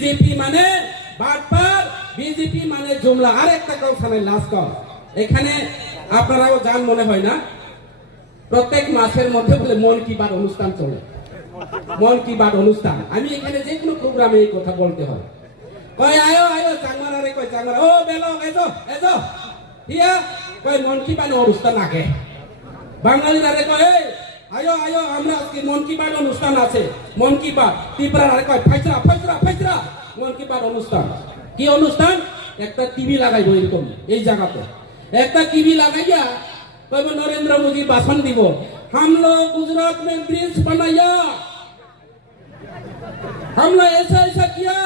BJP মানে বাটপার, BJP মানে জুমলা। আর একটা কথা নাই, লাস্ট কল। এখানে আপনারাও জান মনে হয় না, প্রত্যেক মাসের মধ্যে বলে মন কি বাত অনুষ্ঠান চলে, মন কি বাত অনুষ্ঠান। আমি এখানে যে কোনো প্রোগ্রামে এই কথা বলতে হয়, কয় আয়ো আয়ো চাংমারা রে, কয় চাংমারা ও বেলো এসো এসো ইয়া, কয় মন কি বাত অনুষ্ঠান আগে। বাঙালিরা রে কয় আয়ো আয়ো আমরা আজকে মন কি বাত অনুষ্ঠান আছে, মন কি বাত। ত্রিপুরা রে কয় ফাইসরা ফাইসরা ফাইসরা মন কি বাত অনুষ্ঠান। কি অনুষ্ঠান? একটা টিভি লাগাইবো এরকম এই জায়গাতে, একটা টিভি লাগাইয়া कब नरेंद्र मोदी भाषण দিব, हम लोग गुजरात में ब्रिज बनाया, हम लोग ऐसा ऐसा किया,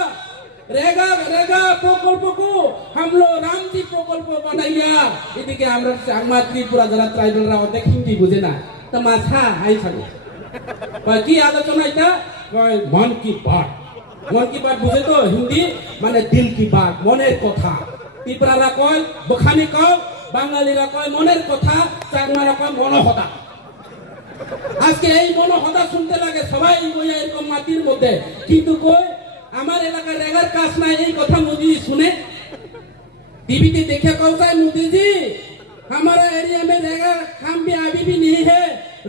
रेगा रेगा प्रकल्प को हम लोग रामजी प्रकल्प बनाया। এদিকে আমরা চাংমা ত্রিপুরা যারা ট্রাইবালরা অনেক হিন্দি বুঝে না, তো মাথা হাই থাকে। কি আলোচনা এটা? মন কি বাত। মন কি বাত বুঝে তো? হিন্দি মানে দিল কি বাত, মনের কথা। ত্রিপুরারা কয় বখানি কয়, বাঙালিরা কয় মনের কথা, চাকমারা কয় মনোহতা। আজকে এই মনোহতা শুনতে লাগে সবাই বইয়া এরকম মাটির মধ্যে, কিন্তু কই আমার এলাকায় রেগার কাজ নাই, এই কথা মোদি শুনে टीवी देखे कौन सा है मोदी जी, हमारा एरिया में रेगा काम भी अभी भी नहीं है,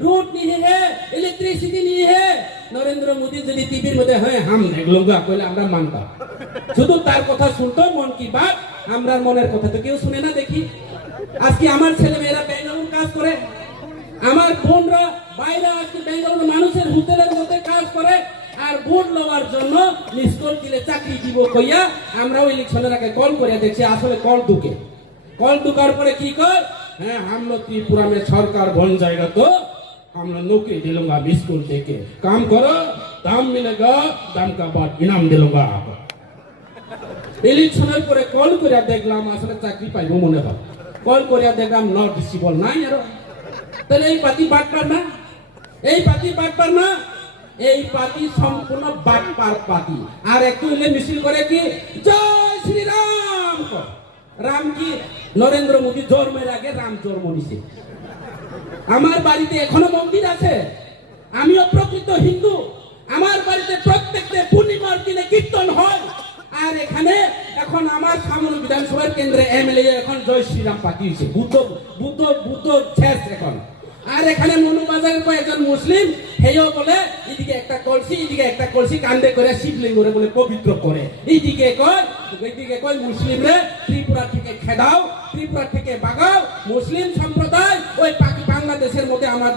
रोड नहीं है, इलेक्ट्रिसिटी नहीं है। नरेंद्र मोदी যদি টিভির মধ্যে হয় হাম দেখ লোগা কইলে আমরা মানতাম, শুধু তার কথা শুনতো মন কি বাত, আমরা মনের কথা তো কেউ শুনে না। দেখি আজকে আমার ছেলে মেয়েরা বেঙ্গালুরু কাজ করে, আমার বোনরা বাইরে আজকে বেঙ্গালুরু মানুষের হোটেলের মধ্যে কাজ করে, আর ভোট লওয়ার জন্য মিস কল দিলে চাকরি দিব কইয়া আমরাও ইলেকশনের আগে কল করে দেখছি, আসলে কল ঢুকে, कॉल दुकान पर की कर है, हम लोग त्रिपुरा में सरकार बन जाएगा तो हम लोग नौकरी दिलूंगा, बिस्कुट देके काम करो, दाम मिलेगा, दाम का बाद इनाम दिलूंगा। ইলেকশনের পরে কল করে দেখলাম আসলে চাকরি পাইবো মনে হয়, কল করে দেখলাম নট রিসিবল নাই। আর তাহলে এই পার্টি বাটপার না, এই পার্টি বাটপার না, এই পার্টি সম্পূর্ণ বাটপার পার্টি। আর একটু মিছিল করে কি জয় শ্রীরাম, রাম কি নরেন্দ্র মোদী জন্মের আগে রাম জন্ম নিছে। আমার বাড়িতে এখনো মন্দির আছে, আমিও প্রকৃত হিন্দু, আমার বাড়িতে প্রত্যেকটা পূর্ণিমার দিনে কীর্তন হয়। আর এখানে এখন আমার সামনে বিধানসভার কেন্দ্রে এমএলএ এখন জয় শ্রীরাম পার্টি হয়েছে, বুদ্ধ বুদ্ধ বুদ্ধ শেষ এখন। আর এখানে মনুবাজারের কয়েকজন মুসলিম হেও বলে এদিকে একটা কলসি এদিকে একটা কলসি কান্দে করে শিবলিঙ্গ করে বলে পবিত্র করে, এইদিকে কয় মুসলিমরে ত্রিপুরা থেকে খেদাও, ত্রিপুরা থেকে বাগাও। মুসলিম সম্প্রদায় ওই বাংলাদেশের মধ্যে আমার